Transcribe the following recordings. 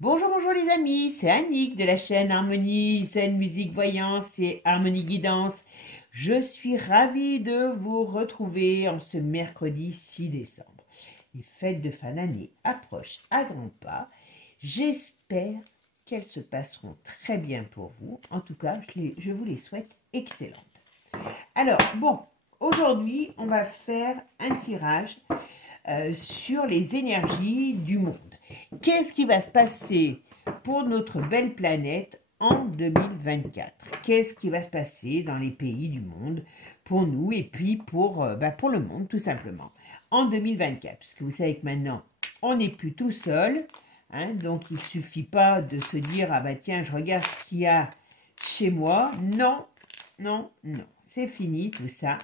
Bonjour, bonjour les amis, c'est Annick de la chaîne Harmonie, Zen Musique Voyance et Harmonie Guidance. Je suis ravie de vous retrouver en ce mercredi 6 décembre. Les fêtes de fin d'année approchent à grands pas. J'espère qu'elles se passeront très bien pour vous. En tout cas, je vous les souhaite excellentes. Alors, bon, aujourd'hui, on va faire un tirage sur les énergies du monde. Qu'est-ce qui va se passer pour notre belle planète en 2024? Qu'est-ce qui va se passer dans les pays du monde pour nous et puis pour le monde tout simplement en 2024? Parce que vous savez que maintenant, on n'est plus tout seul. Hein, donc, il ne suffit pas de se dire « Ah bah tiens, je regarde ce qu'il y a chez moi. » Non, non, non. C'est fini tout ça.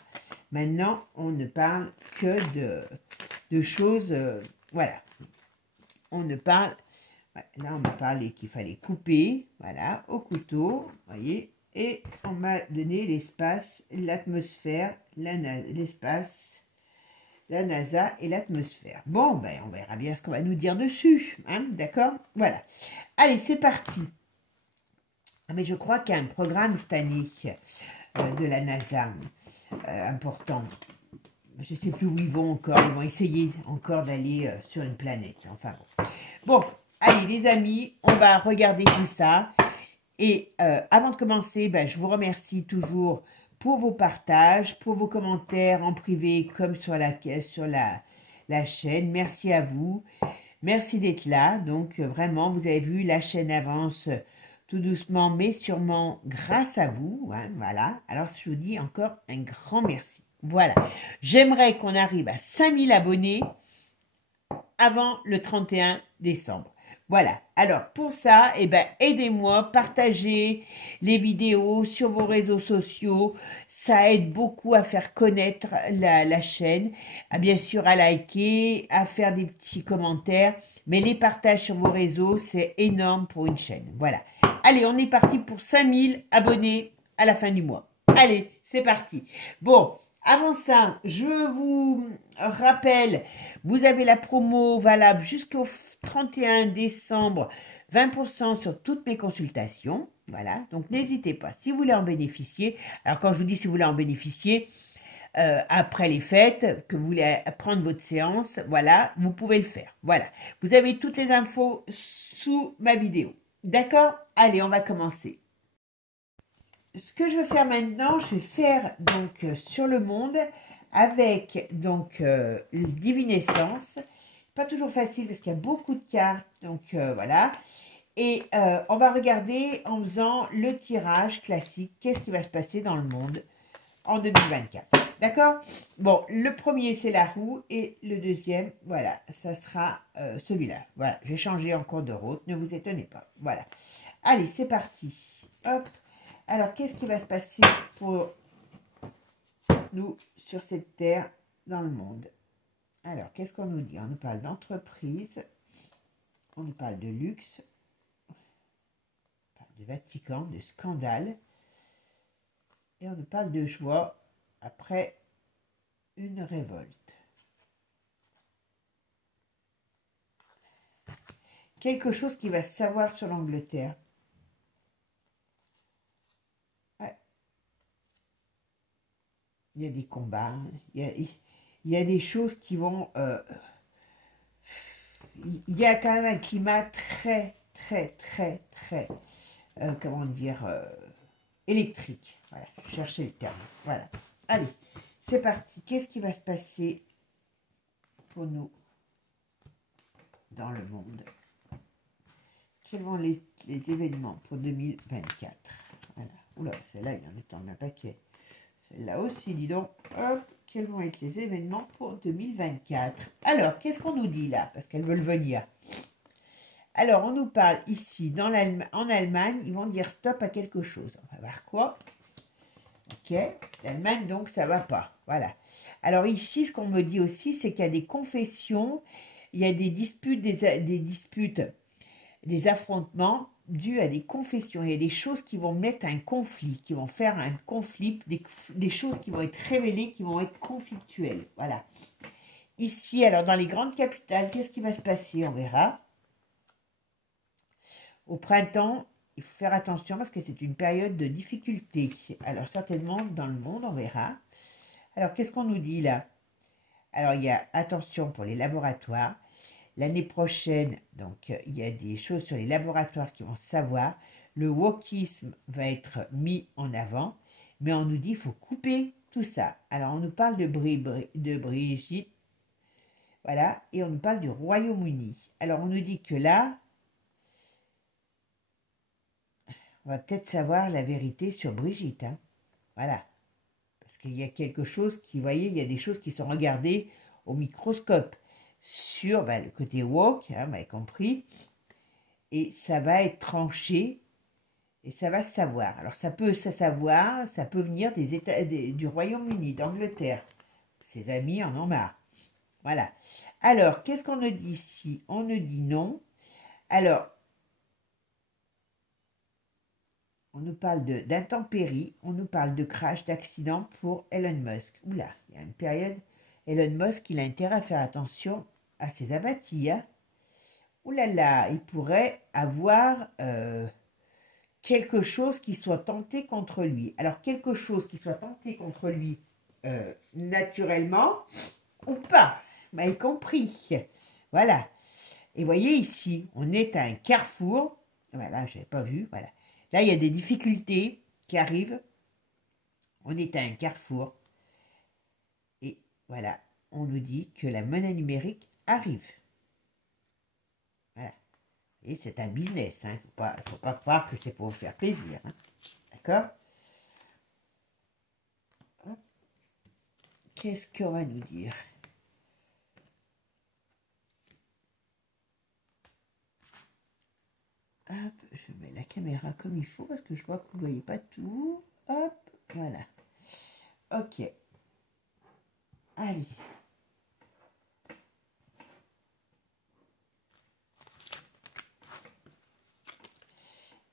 Maintenant, on ne parle que de choses, voilà. On ne parle, là on m'a parlé qu'il fallait couper, voilà, au couteau, voyez, et on m'a donné l'espace, l'atmosphère, l'espace, la NASA et l'atmosphère. Bon, ben on verra bien ce qu'on va nous dire dessus, hein, d'accord? Voilà. Allez, c'est parti. Mais je crois qu'il y a un programme cette année de la NASA important. Je ne sais plus où ils vont encore, ils vont essayer encore d'aller sur une planète. Enfin bon. Bon, allez les amis, on va regarder tout ça. Et avant de commencer, je vous remercie toujours pour vos partages, pour vos commentaires en privé comme sur la chaîne. Merci à vous. Merci d'être là. Donc vraiment, vous avez vu, la chaîne avance tout doucement, mais sûrement grâce à vous. Hein, voilà. Alors je vous dis encore un grand merci. Voilà, j'aimerais qu'on arrive à 5000 abonnés avant le 31 décembre. Voilà, alors pour ça, aidez-moi, partagez les vidéos sur vos réseaux sociaux. Ça aide beaucoup à faire connaître la chaîne, bien sûr à liker, à faire des petits commentaires. Mais les partages sur vos réseaux, c'est énorme pour une chaîne. Voilà, allez, on est parti pour 5000 abonnés à la fin du mois. Allez, c'est parti. Bon. Avant ça, je vous rappelle, vous avez la promo valable jusqu'au 31 décembre, 20% sur toutes mes consultations. Voilà, donc n'hésitez pas, si vous voulez en bénéficier. Alors quand je vous dis si vous voulez en bénéficier, après les fêtes, que vous voulez prendre votre séance, voilà, vous pouvez le faire. Voilà, vous avez toutes les infos sous ma vidéo. D'accord? Allez, on va commencer. Ce que je vais faire maintenant, je vais faire donc sur le monde avec donc divinescence. Pas toujours facile parce qu'il y a beaucoup de cartes, donc voilà. Et on va regarder en faisant le tirage classique. Qu'est-ce qui va se passer dans le monde en 2024? D'accord? Bon, le premier c'est la roue et le deuxième, voilà, ça sera celui-là. Voilà, j'ai changé en cours de route, ne vous étonnez pas. Voilà. Allez, c'est parti. Hop. Alors, qu'est-ce qui va se passer pour nous sur cette terre dans le monde? Alors, qu'est-ce qu'on nous dit? On nous parle d'entreprise, on nous parle de luxe, on parle de Vatican, de scandale, et on nous parle de joie après une révolte. Quelque chose qui va se savoir sur l'Angleterre. Il y a des combats, il y a des choses qui vont... il y a quand même un climat très, comment dire, électrique. Voilà, je cherchais le terme. Voilà. Allez, c'est parti. Qu'est-ce qui va se passer pour nous dans le monde? Quels vont les événements pour 2024? Voilà. Oula, celle-là, il en est un paquet. Celle-là aussi, dis donc, hop, quels vont être les événements pour 2024? Alors, qu'est-ce qu'on nous dit là? Parce qu'elles veulent venir. Alors, on nous parle ici, en Allemagne, ils vont dire stop à quelque chose. On va voir quoi. Ok, l'Allemagne, donc, ça va pas. Voilà. Alors ici, ce qu'on me dit aussi, c'est qu'il y a des confessions, il y a des disputes, des affrontements dû à des confessions. Il y a des choses qui vont mettre un conflit, qui vont faire un conflit, des choses qui vont être révélées, qui vont être conflictuelles. Voilà. Ici, alors dans les grandes capitales, qu'est-ce qui va se passer? On verra. Au printemps, il faut faire attention parce que c'est une période de difficulté. Alors certainement dans le monde, on verra. Alors qu'est-ce qu'on nous dit là? Alors il y a attention pour les laboratoires. L'année prochaine, donc il y a des choses sur les laboratoires qui vont savoir. Le wokisme va être mis en avant, mais on nous dit qu'il faut couper tout ça. Alors on nous parle de Brigitte, voilà, et on nous parle du Royaume-Uni. Alors on nous dit que là, on va peut-être savoir la vérité sur Brigitte, hein. Voilà, parce qu'il y a quelque chose qui, vous voyez, il y a des choses qui sont regardées au microscope sur le côté woke, hein, vous avez compris, et ça va être tranché et ça va se savoir. Alors ça peut se savoir, ça peut venir des États, du Royaume-Uni, d'Angleterre. Ses amis en ont marre. Voilà. Alors, qu'est-ce qu'on nous dit ici? On nous dit non. Alors, on nous parle d'intempéries, on nous parle de crash, d'accident pour Elon Musk. Oula, il y a une période, Elon Musk, il a intérêt à faire attention à ses abattis. Hein. Oula là, il pourrait avoir quelque chose qui soit tenté contre lui. Alors, quelque chose qui soit tenté contre lui naturellement ou pas, vous m'avez compris. Voilà. Et voyez ici, on est à un carrefour. Voilà, je n'avais pas vu, voilà. Là, il y a des difficultés qui arrivent. On est à un carrefour. Et voilà, on nous dit que la monnaie numérique arrive. Voilà. Et c'est un business. Il ne faut pas croire que c'est pour vous faire plaisir. Hein. D'accord? Qu'est-ce qu'on va nous dire? Hop, je mets la caméra comme il faut parce que je vois que vous ne voyez pas tout. Hop, voilà. Ok. Allez.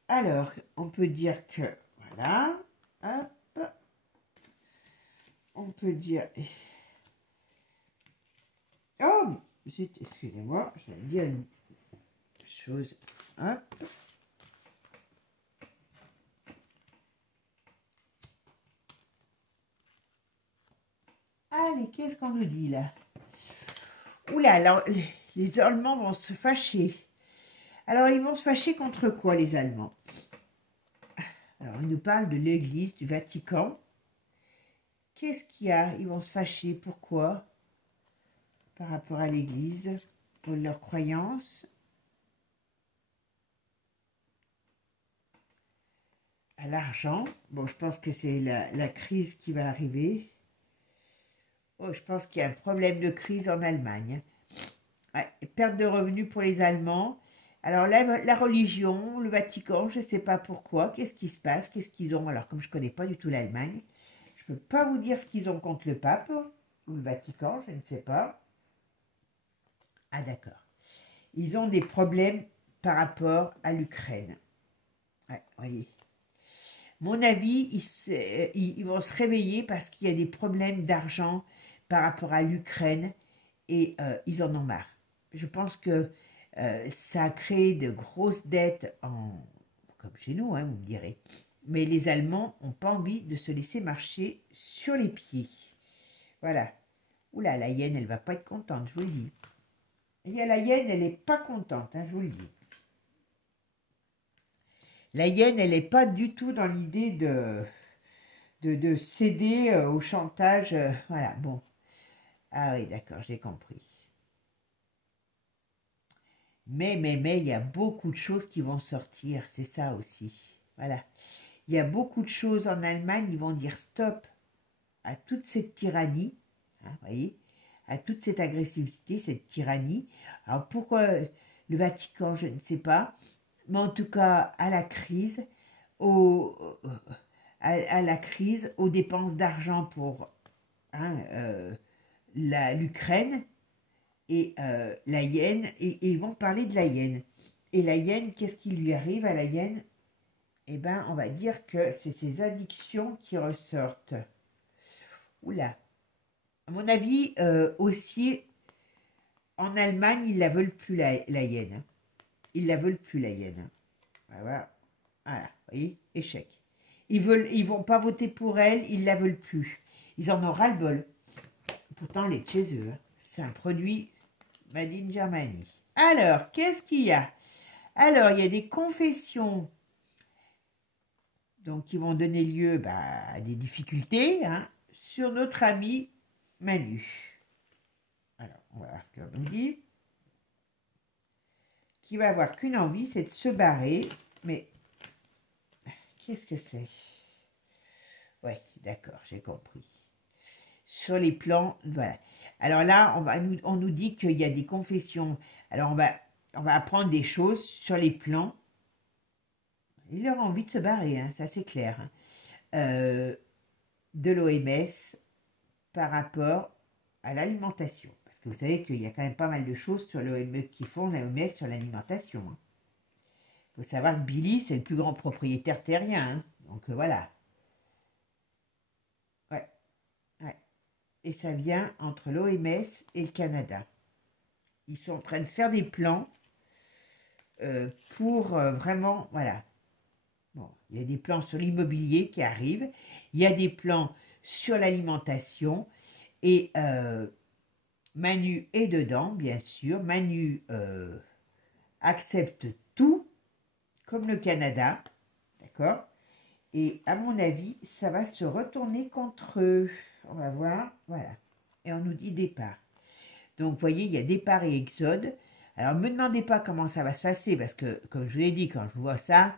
Alors, on peut dire que, voilà. Hop. On peut dire... Oh, excusez-moi, je vais dire une chose. Hop. Allez, qu'est-ce qu'on nous dit là? Oula, alors les Allemands vont se fâcher. Alors, ils vont se fâcher contre quoi, les Allemands? Alors, ils nous parlent de l'église du Vatican. Qu'est-ce qu'il y a? Ils vont se fâcher. Pourquoi? Par rapport à l'église, pour leurs croyances. À l'argent. Bon, je pense que c'est la crise qui va arriver. Oh, je pense qu'il y a un problème de crise en Allemagne. Ouais, perte de revenus pour les Allemands. Alors la religion, le Vatican, je ne sais pas pourquoi. Qu'est-ce qui se passe? Qu'est-ce qu'ils ont? Alors comme je ne connais pas du tout l'Allemagne, je ne peux pas vous dire ce qu'ils ont contre le pape ou le Vatican, je ne sais pas. Ah d'accord. Ils ont des problèmes par rapport à l'Ukraine. Ouais, voyez. Mon avis, ils vont se réveiller parce qu'il y a des problèmes d'argent par rapport à l'Ukraine et ils en ont marre. Je pense que ça a créé de grosses dettes, comme chez nous, hein, vous me direz. Mais les Allemands n'ont pas envie de se laisser marcher sur les pieds. Voilà. Oula, la hyène, elle va pas être contente, je vous le dis. Et la hyène, elle n'est pas contente, hein, je vous le dis. La hyène, elle n'est pas du tout dans l'idée de céder au chantage. Voilà, bon. Ah oui, d'accord, j'ai compris. Mais, il y a beaucoup de choses qui vont sortir, c'est ça aussi. Voilà. Il y a beaucoup de choses en Allemagne, ils vont dire stop à toute cette tyrannie, hein, voyez, à toute cette agressivité, cette tyrannie. Alors pourquoi le Vatican, je ne sais pas, mais en tout cas à la crise, à la crise, aux dépenses d'argent pour hein, l'Ukraine et la hyène, et ils vont parler de la hyène. Et la hyène, qu'est-ce qui lui arrive à la hyène? Eh bien, on va dire que c'est ses addictions qui ressortent. Oula. À mon avis, aussi, en Allemagne, ils la veulent plus, la hyène. Ils la veulent plus, la hyène. Voilà, voilà, vous voyez, échec. Ils vont pas voter pour elle, ils la veulent plus. Ils en ont ras-le-bol. Pourtant, elle est de chez eux, hein. C'est un produit made in Germany. Alors, qu'est-ce qu'il y a? Alors, il y a des confessions donc, qui vont donner lieu à des difficultés, hein, sur notre ami Manu. Alors, on va voir ce qu'on nous dit. Qui va avoir qu'une envie, c'est de se barrer. Mais, qu'est-ce que c'est? Ouais, d'accord, j'ai compris. Sur les plans, voilà. Alors là, on nous dit qu'il y a des confessions. Alors, on va apprendre des choses sur les plans. Il aura envie de se barrer, hein, ça c'est clair. Hein. De l'OMS par rapport à l'alimentation. Parce que vous savez qu'il y a quand même pas mal de choses sur l'OMS qui font l'OMS sur l'alimentation. Hein. Il faut savoir que Billy, c'est le plus grand propriétaire terrien. Hein. Donc voilà. Ouais, ouais. Et ça vient entre l'OMS et le Canada. Ils sont en train de faire des plans pour vraiment, voilà. Bon, il y a des plans sur l'immobilier qui arrivent, il y a des plans sur l'alimentation, et Manu est dedans, bien sûr. Manu accepte tout, comme le Canada, d'accord? Et à mon avis, ça va se retourner contre eux. On va voir, voilà. Et on nous dit départ. Donc, vous voyez, il y a départ et exode. Alors, ne me demandez pas comment ça va se passer, parce que, comme je vous l'ai dit, quand je vois ça,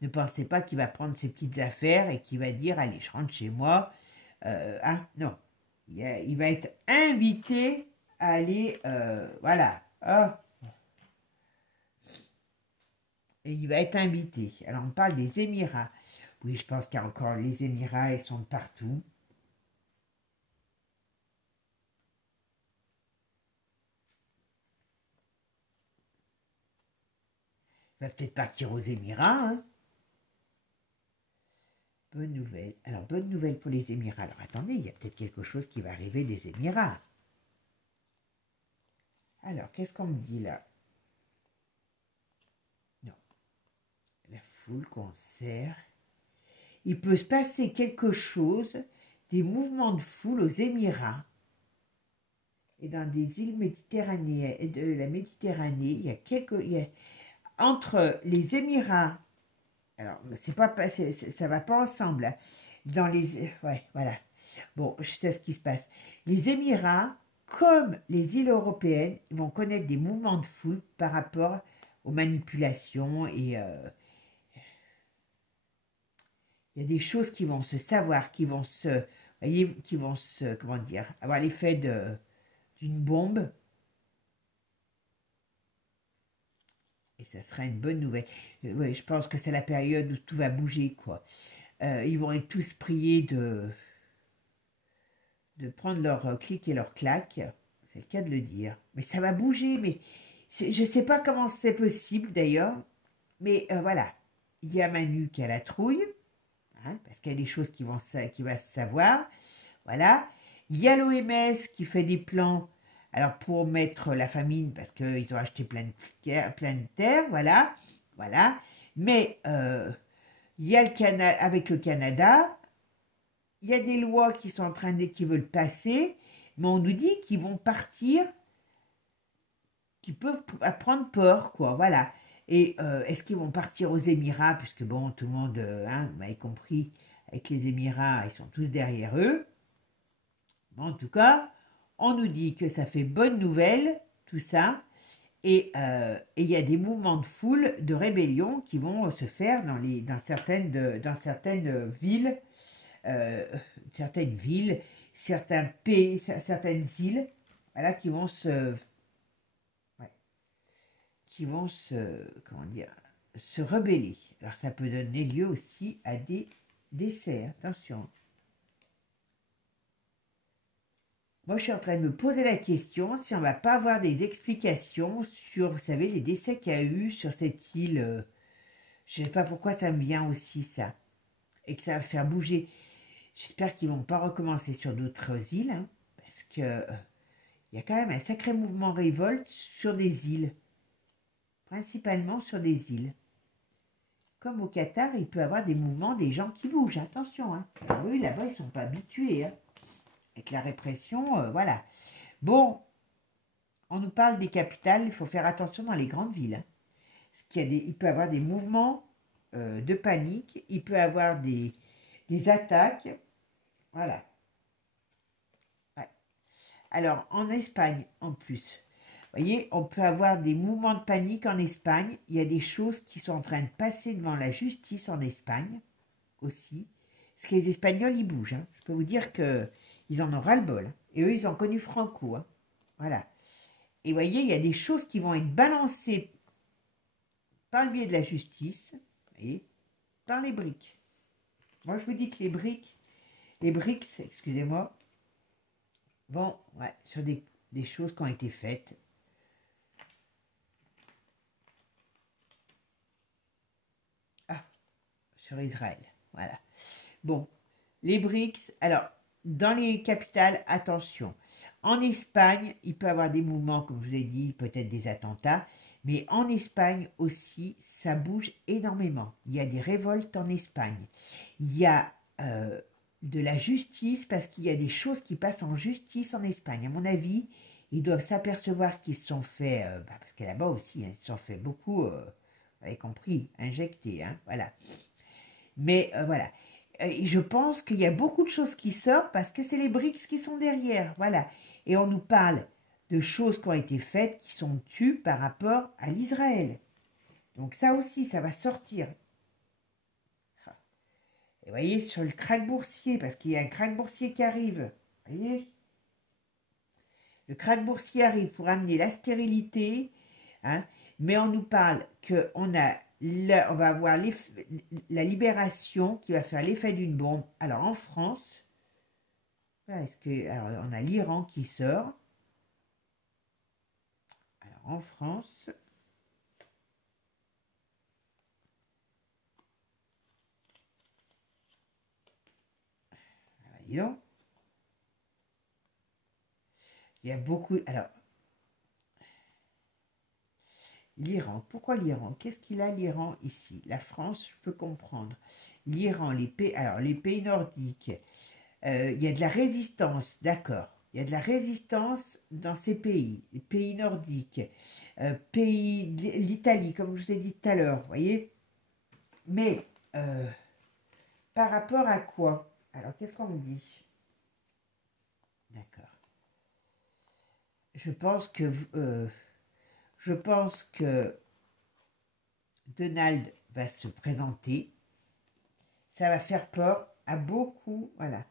ne pensez pas qu'il va prendre ses petites affaires et qu'il va dire, allez, je rentre chez moi. Hein, non. Il va être invité à aller, voilà. Oh. Et il va être invité. Alors, on parle des Émirats. Oui, je pense qu'il y a encore les Émirats, ils sont de partout. Il va peut-être partir aux Émirats, hein. Bonne nouvelle. Alors, bonne nouvelle pour les Émirats. Alors, attendez, il y a peut-être quelque chose qui va arriver des Émirats. Alors, qu'est-ce qu'on me dit là? Non. La foule, concert. Il peut se passer quelque chose, des mouvements de foule aux Émirats. Et dans des îles méditerranéennes, et de la Méditerranée, il y a entre les Émirats, alors c'est pas, ça va pas ensemble, hein. Dans les, ouais, voilà. Bon, je sais ce qui se passe. Les Émirats, comme les îles européennes, vont connaître des mouvements de foule par rapport aux manipulations et il y a des choses qui vont se savoir, qui vont se, voyez, qui vont se, comment dire, avoir l'effet d'une bombe. Et ça sera une bonne nouvelle. Ouais, je pense que c'est la période où tout va bouger, quoi. Ils vont être tous priés de prendre leur clic et leur claque. C'est le cas de le dire. Mais ça va bouger, mais je ne sais pas comment c'est possible, d'ailleurs. Mais voilà, il y a Manu qui a la trouille, hein, parce qu'il y a des choses qui vont se savoir. Voilà. Il y a l'OMS qui fait des plans, alors pour mettre la famine, parce qu'ils ont acheté plein de terres, voilà. Voilà. Mais il y a le Canada, avec le Canada, il y a des lois qui sont en train qui veulent passer, mais on nous dit qu'ils vont partir, qu'ils peuvent prendre peur, quoi, voilà. Et est-ce qu'ils vont partir aux Émirats, puisque bon, tout le monde, hein, vous m'avez compris, avec les Émirats, ils sont tous derrière eux. Bon, en tout cas, on nous dit que ça fait bonne nouvelle, tout ça, et il y a des mouvements de foule, de rébellion qui vont se faire dans certaines villes, certains pays, certaines îles, voilà, qui vont se, comment dire, se rebeller. Alors ça peut donner lieu aussi à des décès, attention. Moi, je suis en train de me poser la question si on ne va pas avoir des explications sur, vous savez, les décès qu'il y a eu sur cette île. Je ne sais pas pourquoi ça me vient aussi, ça. Et que ça va faire bouger. J'espère qu'ils ne vont pas recommencer sur d'autres îles, hein, parce que il y a quand même un sacré mouvement révolte sur des îles. Principalement sur des îles. comme au Qatar, il peut y avoir des mouvements, des gens qui bougent. Attention, hein. Alors, eux, là-bas, ils ne sont pas habitués. Hein. Avec la répression, voilà. Bon, on nous parle des capitales, il faut faire attention dans les grandes villes. Hein. Parce il peut y avoir des mouvements de panique, il peut y avoir des attaques. Voilà. Ouais. Alors, en Espagne, en plus, vous voyez, on peut avoir des mouvements de panique en Espagne. Il y a des choses qui sont en train de passer devant la justice en Espagne aussi. Parce que les Espagnols, ils bougent. Hein. Je peux vous dire qu'ils en ont ras-le-bol. Hein. Et eux, ils ont connu Franco. Hein. Voilà. Et vous voyez, il y a des choses qui vont être balancées par le biais de la justice, vous voyez, par les briques. Moi, je vous dis que les briques, excusez-moi, vont sur des choses qui ont été faites. Ah, sur Israël, voilà. Bon, les BRICS, alors, dans les capitales, attention. En Espagne, il peut y avoir des mouvements, comme je vous ai dit, peut-être des attentats, mais en Espagne aussi, ça bouge énormément. Il y a des révoltes en Espagne. Il y a de la justice, parce qu'il y a des choses qui passent en justice en Espagne. À mon avis, ils doivent s'apercevoir qu'ils se sont fait, parce que là-bas aussi, hein, ils se sont fait beaucoup, vous avez compris, injectés, hein, voilà. Mais voilà. Et je pense qu'il y a beaucoup de choses qui sortent parce que c'est les BRICS qui sont derrière. Voilà. Et on nous parle de choses qui ont été faites qui sont tues par rapport à l'Israël. Donc ça aussi, ça va sortir. Et vous voyez, sur le krach boursier, parce qu'il y a un krach boursier qui arrive. Vous voyez, le krach boursier arrive pour amener la stérilité. Hein, mais on nous parle qu'on a... Là, on va avoir la libération qui va faire l'effet d'une bombe. Alors, en France, alors, on a l'Iran qui sort. Alors, en France, il y a beaucoup... Alors, l'Iran, pourquoi l'Iran? Qu'est-ce qu'il a l'Iran ici? La France, je peux comprendre. L'Iran, les pays nordiques, il y a de la résistance, d'accord. Il y a de la résistance dans ces pays, les pays nordiques, l'Italie, comme je vous ai dit tout à l'heure, vous voyez. Mais par rapport à quoi? Alors, qu'est-ce qu'on me dit? D'accord. Je pense que Donald va se présenter. Ça va faire peur à beaucoup, voilà.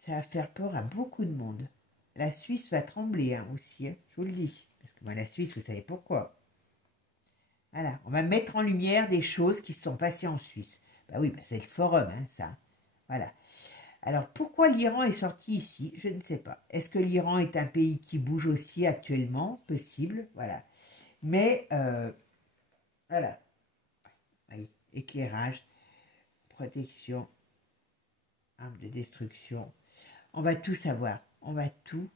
Ça va faire peur à beaucoup de monde. La Suisse va trembler hein, aussi, hein, je vous le dis. Parce que moi, la Suisse, vous savez pourquoi. Voilà, on va mettre en lumière des choses qui se sont passées en Suisse. Bah oui, bah c'est le forum, hein, ça. Voilà. Alors, pourquoi l'Iran est sorti ici? Je ne sais pas. Est-ce que l'Iran est un pays qui bouge aussi actuellement? Possible, voilà. Mais, voilà. Oui, éclairage, protection, arme de destruction. On va tout savoir. On va tout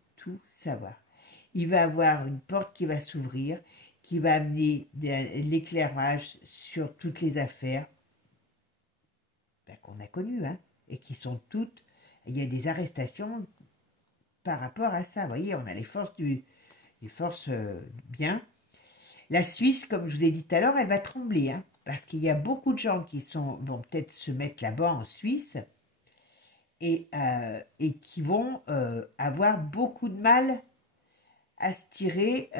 savoir. Il va y avoir une porte qui va s'ouvrir, qui va amener l'éclairage sur toutes les affaires qu'on a connues, hein, et qui sont toutes... Il y a des arrestations par rapport à ça. Vous voyez, on a les forces bien. La Suisse, comme je vous ai dit tout à l'heure, elle va trembler, hein, parce qu'il y a beaucoup de gens qui vont peut-être se mettre là-bas en Suisse et qui vont avoir beaucoup de mal à se tirer.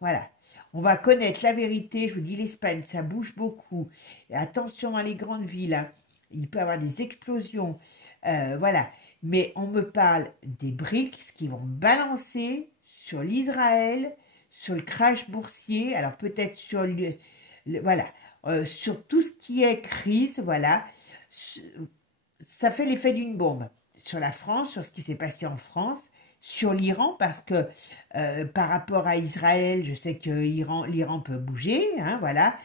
Voilà. On va connaître la vérité. Je vous dis, l'Espagne, ça bouge beaucoup. Et attention dans les grandes villes. Hein. Il peut y avoir des explosions. Voilà. Mais on me parle des BRICS qui vont balancer sur l'Israël, sur le crash boursier, alors peut-être sur voilà, sur tout ce qui est crise, voilà. Ça fait l'effet d'une bombe sur la France, sur ce qui s'est passé en France, sur l'Iran, parce que par rapport à Israël, je sais que l'Iran peut bouger, hein, voilà.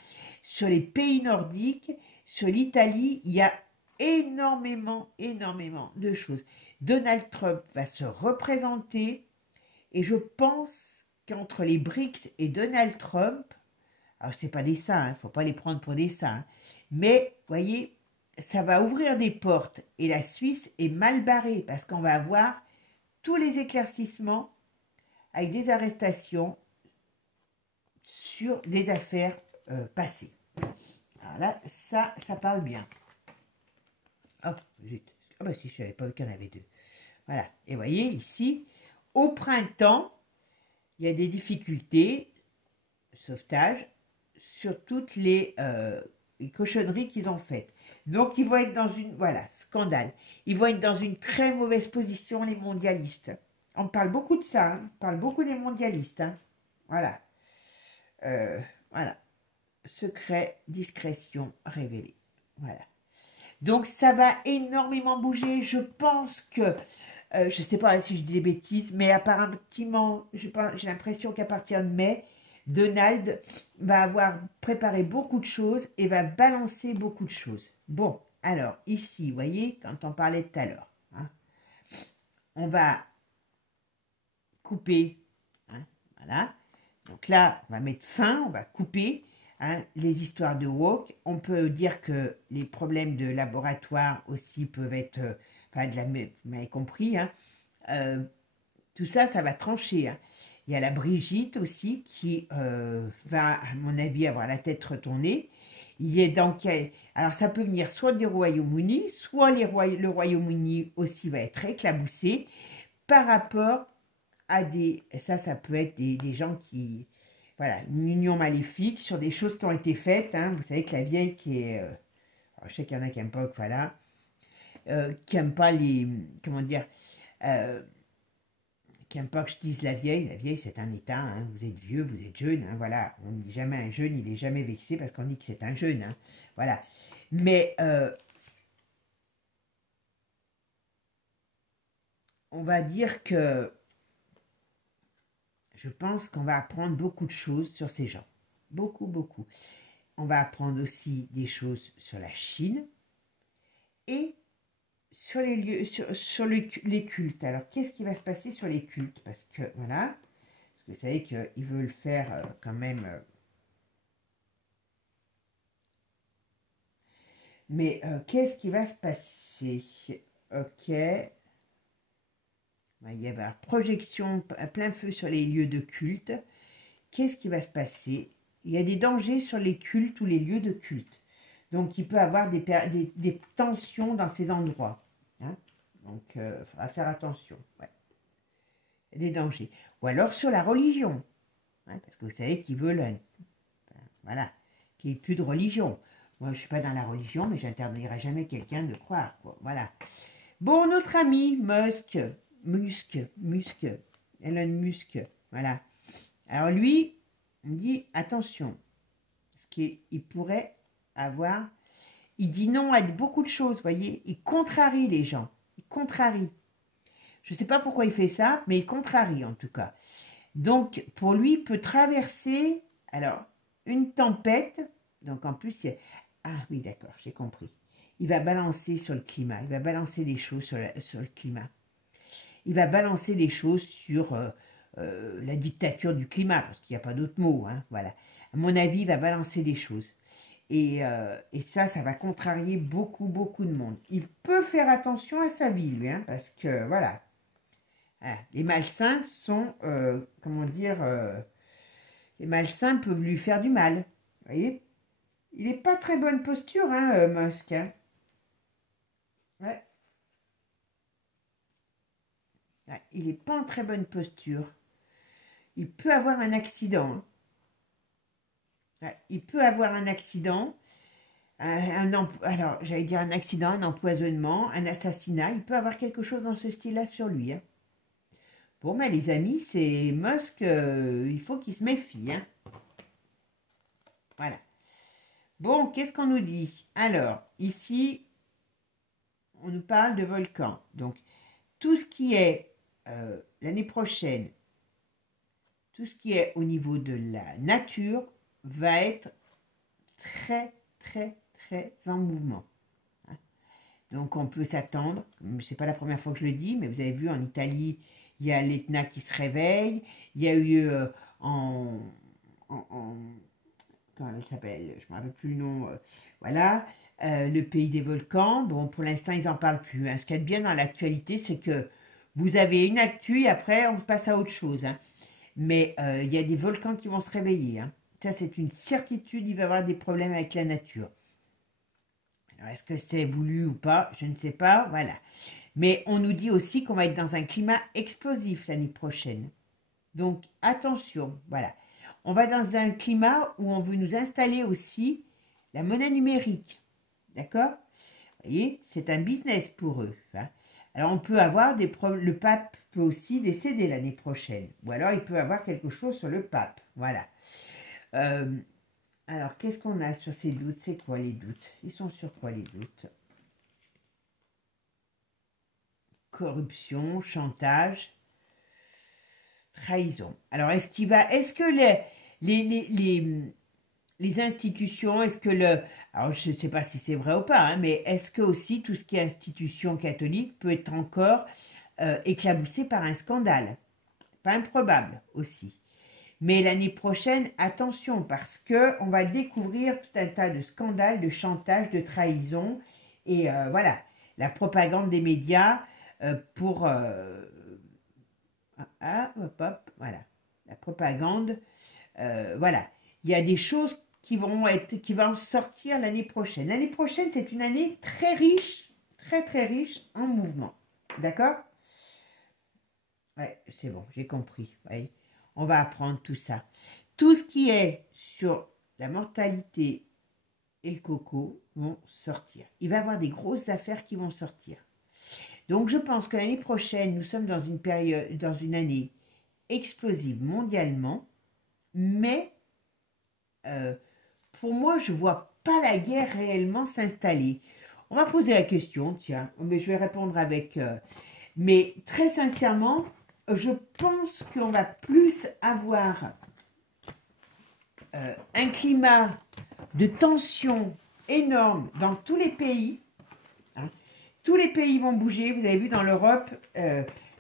Sur les pays nordiques, sur l'Italie, il y a énormément de choses. Donald Trump va se représenter et je pense qu'entre les BRICS et Donald Trump, Alors, ce n'est pas des saints, il ne faut pas les prendre pour des saints. Mais, vous voyez, ça va ouvrir des portes. Et la Suisse est mal barrée parce qu'on va avoir tous les éclaircissements avec des arrestations sur des affaires passées. Alors là, ça parle bien. Hop, zut. Ah bah si, je ne savais pas qu'il y en avait deux. Voilà. Et vous voyez, ici, au printemps, il y a des difficultés, sauvetage, sur toutes les cochonneries qu'ils ont faites. Donc, ils vont être dans une... Voilà, scandale. Ils vont être dans une très mauvaise position, les mondialistes. On parle beaucoup de ça, hein. On parle beaucoup des mondialistes. Hein. Voilà. Voilà. Secret, discrétion révélée. Voilà. Donc, ça va énormément bouger. Je pense que... je ne sais pas si je dis des bêtises, mais apparemment, j'ai l'impression qu'à partir de mai, Donald va avoir préparé beaucoup de choses et va balancer beaucoup de choses. Bon, alors, ici, vous voyez, quand on parlait tout à l'heure, hein, on va couper, hein, voilà. Donc là, on va mettre fin, on va couper hein, les histoires de woke. On peut dire que les problèmes de laboratoire aussi peuvent être, enfin, vous m'avez compris, hein, tout ça, ça va trancher. Hein. Il y a la Brigitte aussi qui va, à mon avis, avoir la tête retournée. Il est donc, alors ça peut venir soit du Royaume-Uni, soit le Royaume-Uni aussi va être éclaboussé par rapport à des, ça peut être des gens qui, voilà, une union maléfique sur des choses qui ont été faites. Hein. Vous savez que la vieille qui est, je sais qu'il y en a qui n'aiment pas, voilà, qui n'aiment pas les, comment dire, qui n'aime pas que je dise la vieille c'est un état, hein. Vous êtes vieux, vous êtes jeune, hein, voilà, on ne dit jamais un jeune, il n'est jamais vexé parce qu'on dit que c'est un jeune, hein, voilà, mais on va dire que je pense qu'on va apprendre beaucoup de choses sur ces gens, beaucoup, on va apprendre aussi des choses sur la Chine et sur les lieux, sur les cultes. Alors, qu'est-ce qui va se passer sur les cultes? Parce que, voilà, vous savez qu'ils veulent faire quand même... mais qu'est-ce qui va se passer? Ok. Il va y avoir projection à plein feu sur les lieux de culte. Qu'est-ce qui va se passer? Il y a des dangers sur les cultes ou les lieux de culte. Donc, il peut y avoir des tensions dans ces endroits. Hein. Donc, il faudra faire attention. Ouais. Des dangers. Ou alors sur la religion. Hein, parce que vous savez qu'ils veulent, voilà, qu'il n'y ait plus de religion. Moi, je ne suis pas dans la religion, mais j'interdirai jamais quelqu'un de croire. Quoi. Voilà. Bon, notre ami Elon Musk, voilà. Alors lui, on dit, attention, parce qu'il pourrait avoir, il dit non à beaucoup de choses, vous voyez, il contrarie les gens, il contrarie. Je ne sais pas pourquoi il fait ça, mais il contrarie en tout cas. Donc, pour lui, il peut traverser, alors, une tempête, donc en plus, ah oui, d'accord, j'ai compris. Il va balancer sur le climat, il va balancer des choses sur le climat. Il va balancer des choses sur la dictature du climat, parce qu'il n'y a pas d'autre mot, hein, voilà. À mon avis, il va balancer des choses. Et ça va contrarier beaucoup de monde. Il peut faire attention à sa vie, lui, hein, parce que, voilà. Les malsains sont, comment dire, les malsains peuvent lui faire du mal. Vous voyez? Il n'est pas très bonne posture, hein, Musk. Hein. Ouais. Ouais, il n'est pas en très bonne posture. Il peut avoir un accident. Hein. Ouais, il peut avoir un accident. Alors, j'allais dire un accident, un empoisonnement, un assassinat. Il peut avoir quelque chose dans ce style-là sur lui. Hein. Bon, mais les amis, c'est Musk, il faut qu'il se méfie. Hein. Voilà. Bon, qu'est-ce qu'on nous dit? Alors, ici, on nous parle de volcans. Donc, tout ce qui est l'année prochaine, tout ce qui est au niveau de la nature va être très en mouvement. Donc, on peut s'attendre, c'est pas la première fois que je le dis, mais vous avez vu en Italie, il y a l'Etna qui se réveille, il y a eu comment elle s'appelle, je ne me rappelle plus le nom, voilà, le pays des volcans. Bon, pour l'instant, ils n'en parlent plus, hein. Ce qu'il y a de bien dans l'actualité, c'est que vous avez une actu et après, on passe à autre chose, hein. Mais il y a des volcans qui vont se réveiller, hein. Ça, c'est une certitude, il va y avoir des problèmes avec la nature. Alors, est-ce que c'est voulu ou pas? Je ne sais pas, voilà. Mais on nous dit aussi qu'on va être dans un climat explosif l'année prochaine. Donc, attention, voilà. On va dans un climat où on veut nous installer aussi la monnaie numérique. D'accord? Vous voyez, c'est un business pour eux, hein. Alors, on peut avoir des problèmes. Le pape peut aussi décéder l'année prochaine. Ou alors, il peut avoir quelque chose sur le pape. Voilà. Alors, qu'est-ce qu'on a sur ces doutes? C'est quoi les doutes? Ils sont sur quoi les doutes? Corruption, chantage, trahison. Alors, est-ce que les institutions, alors je ne sais pas si c'est vrai ou pas, hein, mais est-ce que aussi tout ce qui est institution catholique peut être encore éclaboussé par un scandale? Pas improbable aussi. Mais l'année prochaine, attention, parce que on va découvrir tout un tas de scandales, de chantage, de trahison, et voilà, la propagande des médias pour voilà, la propagande, voilà, il y a des choses qui vont sortir l'année prochaine. L'année prochaine, c'est une année très riche, très très riche en mouvement, d'accord? Ouais, c'est bon, j'ai compris. Ouais. On va apprendre tout ça. Tout ce qui est sur la mortalité et le coco vont sortir. Il va y avoir des grosses affaires qui vont sortir. Donc, je pense que l'année prochaine, nous sommes dans une période, dans une année explosive mondialement, mais pour moi, je ne vois pas la guerre réellement s'installer. On m'a posé la question, tiens, mais je vais répondre avec... mais très sincèrement, je pense qu'on va plus avoir un climat de tension énorme dans tous les pays. Hein. Tous les pays vont bouger. Vous avez vu dans l'Europe,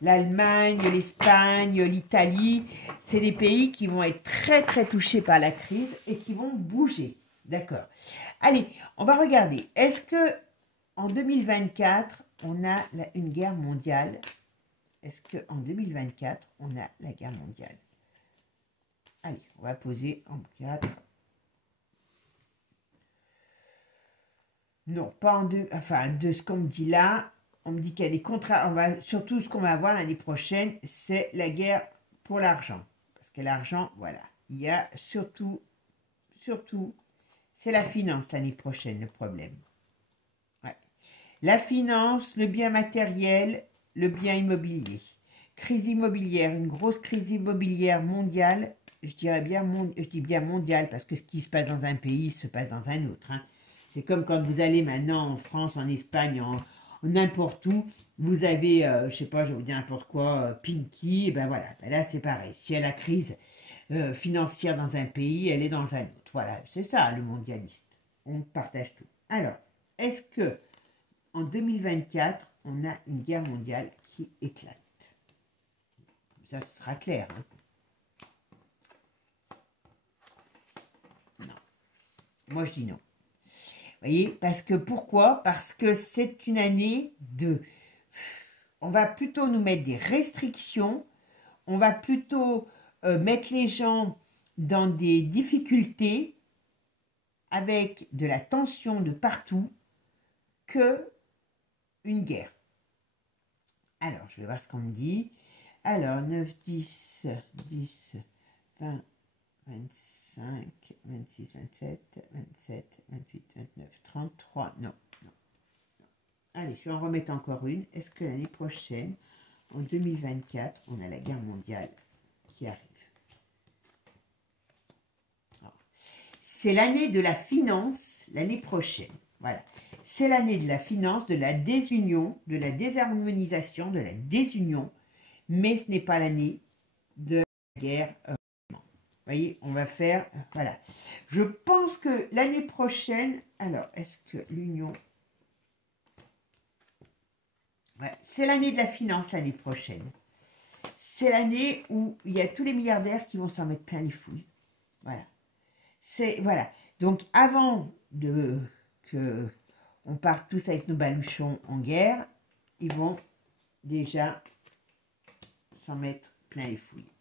l'Allemagne, l'Espagne, l'Italie, c'est des pays qui vont être très très touchés par la crise et qui vont bouger. D'accord. Allez, on va regarder. Est-ce que en 2024, on a une guerre mondiale? Est-ce qu'en 2024, on a la guerre mondiale? Allez, on va poser en 4. Non, pas en 2. Enfin, de ce qu'on me dit là, on me dit qu'il y a des contrats. Surtout, ce qu'on va avoir l'année prochaine, c'est la guerre pour l'argent. Parce que l'argent, voilà. Il y a surtout, c'est la finance l'année prochaine, le problème. Ouais. La finance, le bien matériel, le bien immobilier. Crise immobilière, une grosse crise immobilière mondiale. Je dis bien mondiale parce que ce qui se passe dans un pays se passe dans un autre. Hein. C'est comme quand vous allez maintenant en France, en Espagne, n'importe où, vous avez, je ne sais pas, je vais vous dire n'importe quoi, Pinky, et ben voilà, ben là c'est pareil. Si elle a crise financière dans un pays, elle est dans un autre. Voilà, c'est ça le mondialiste. On partage tout. Alors, est-ce que en 2024, on a une guerre mondiale qui éclate? Ça sera clair. Hein. Non. Moi, je dis non. Vous voyez, parce que pourquoi? Parce que c'est une année de... On va plutôt nous mettre des restrictions, on va plutôt mettre les gens dans des difficultés avec de la tension de partout que une guerre. Alors, je vais voir ce qu'on me dit. Alors, 9, 10, 10, 20, 25, 26, 27, 27, 28, 29, 33. Non, non. Allez, je vais en remettre encore une. Est-ce que l'année prochaine, en 2024, on a la guerre mondiale qui arrive? C'est l'année de la finance, l'année prochaine. Voilà. C'est l'année de la finance, de la désunion, de la désharmonisation, de la désunion. Mais ce n'est pas l'année de la guerre. Vous voyez, on va faire... Voilà. Je pense que l'année prochaine... Alors, est-ce que l'union... Ouais, c'est l'année de la finance l'année prochaine. C'est l'année où il y a tous les milliardaires qui vont s'en mettre plein les fouilles. Voilà. Voilà. Donc, avant que on parte tous avec nos baluchons en guerre, ils vont déjà s'en mettre plein les fouilles.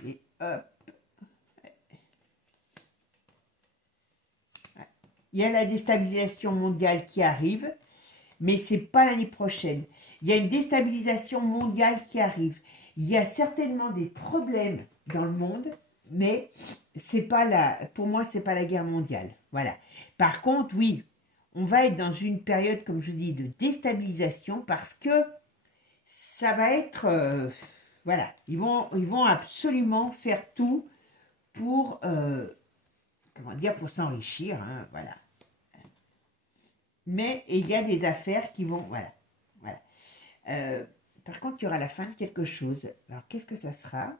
Voyez, hop. Il y a la déstabilisation mondiale qui arrive, mais ce n'est pas l'année prochaine. Il y a une déstabilisation mondiale qui arrive. Il y a certainement des problèmes dans le monde, mais c'est pas pour moi, ce n'est pas la guerre mondiale. Voilà. Par contre, oui, on va être dans une période, comme je dis, de déstabilisation parce que ça va être... voilà, ils vont absolument faire tout pour... comment dire, pour s'enrichir, hein, voilà. Mais il y a des affaires qui vont... Voilà. Par contre, il y aura la fin de quelque chose. Alors, qu'est-ce que ça sera?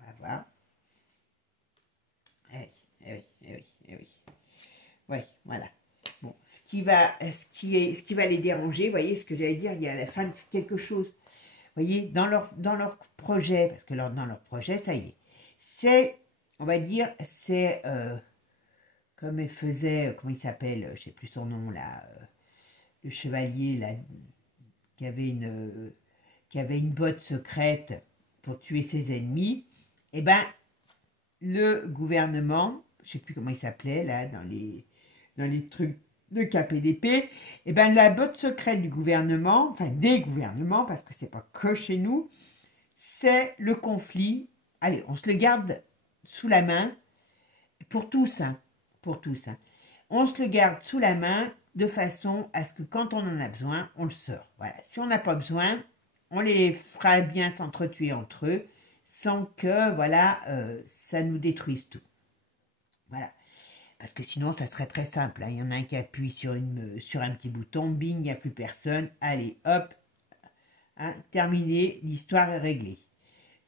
On va voir. Eh oui. Oui, voilà. Bon, ce qui va les déranger, vous voyez ce que j'allais dire, il y a la fin de quelque chose. Vous voyez, dans leur projet, parce que dans leur projet, ça y est, c'est, on va dire, c'est... comme il faisait, comment il s'appelle, je ne sais plus son nom là, le chevalier là, qui avait une botte secrète pour tuer ses ennemis, et ben le gouvernement, je ne sais plus comment il s'appelait là, dans les trucs de KPDP, et ben la botte secrète du gouvernement, enfin des gouvernements, parce que c'est pas que chez nous, c'est le conflit. Allez, on se le garde sous la main, pour tous, hein. Pour tous. Hein. On se le garde sous la main de façon à ce que quand on en a besoin, on le sort. Voilà. Si on n'a pas besoin, on les fera bien s'entretuer entre eux sans que, voilà, ça nous détruise tout. Voilà. Parce que sinon, ça serait très simple. Hein. Il y en a un qui appuie sur un petit bouton, bing, il n'y a plus personne. Allez, hop, hein, terminé, l'histoire est réglée.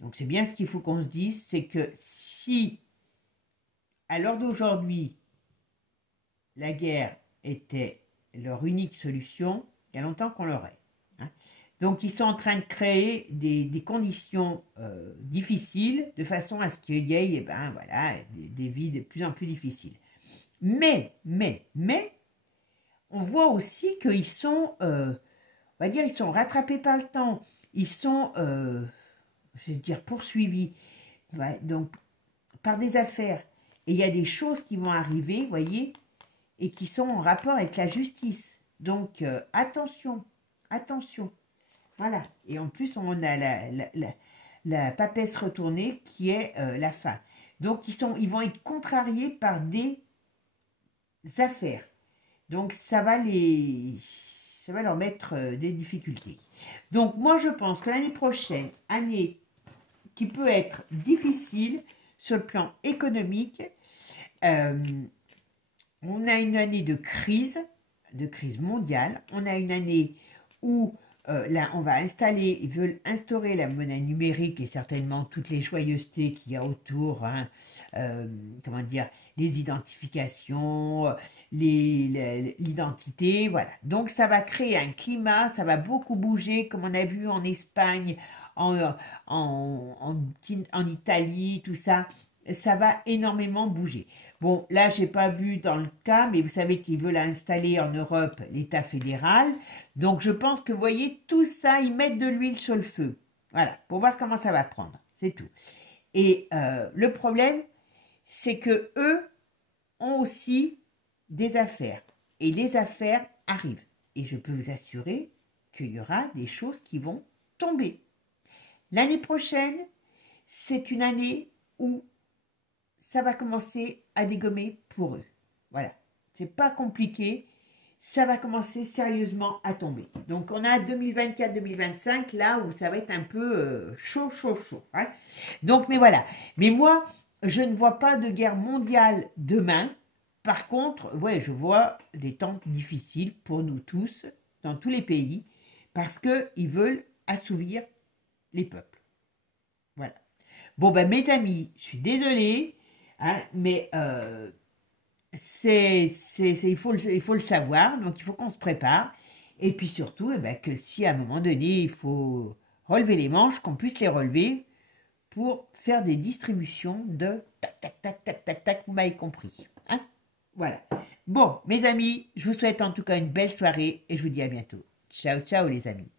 Donc, c'est bien ce qu'il faut qu'on se dise, c'est que si, à l'heure d'aujourd'hui, la guerre était leur unique solution, il y a longtemps qu'on l'aurait. Hein. Donc, ils sont en train de créer des conditions difficiles de façon à ce qu'il y ait voilà, des vies de plus en plus difficiles. Mais, on voit aussi qu'ils sont, on va dire, ils sont rattrapés par le temps. Ils sont, je vais dire, poursuivis. Ouais, donc, par des affaires. Et il y a des choses qui vont arriver, vous voyez, et qui sont en rapport avec la justice. Donc, attention. Voilà. Et en plus, on a la papesse retournée qui est la fin. Donc, ils vont être contrariés par des affaires. Donc, ça va leur mettre des difficultés. Donc, moi, je pense que l'année prochaine, année qui peut être difficile sur le plan économique, on a une année de crise mondiale. On a une année où là, ils veulent instaurer la monnaie numérique et certainement toutes les joyeusetés qu'il y a autour, hein, comment dire, les identifications, l'identité, voilà. Donc ça va créer un climat, ça va beaucoup bouger, comme on a vu en Espagne, en Italie, tout ça. Ça va énormément bouger. Bon, là, je n'ai pas vu dans le cas, mais vous savez qu'ils veulent installer en Europe l'État fédéral. Donc, je pense que, vous voyez, tout ça, ils mettent de l'huile sur le feu. Voilà, pour voir comment ça va prendre. C'est tout. Et le problème, c'est que eux ont aussi des affaires. Et les affaires arrivent. Et je peux vous assurer qu'il y aura des choses qui vont tomber. L'année prochaine, c'est une année où ça va commencer à dégommer pour eux. Voilà, c'est pas compliqué, ça va commencer sérieusement à tomber. Donc on a 2024-2025 là où ça va être un peu chaud. Hein. Donc mais voilà, mais moi je ne vois pas de guerre mondiale demain. Par contre, ouais, je vois des temps difficiles pour nous tous, dans tous les pays, parce qu'ils veulent assouvir les peuples. Voilà. Bon ben mes amis, je suis désolée. Hein, mais il faut le savoir, donc il faut qu'on se prépare. Et puis surtout, que si à un moment donné, il faut relever les manches, qu'on puisse les relever pour faire des distributions de tac, tac, tac, tac, tac, tac, vous m'avez compris. Hein? Voilà. Bon, mes amis, je vous souhaite en tout cas une belle soirée et je vous dis à bientôt. Ciao, ciao les amis.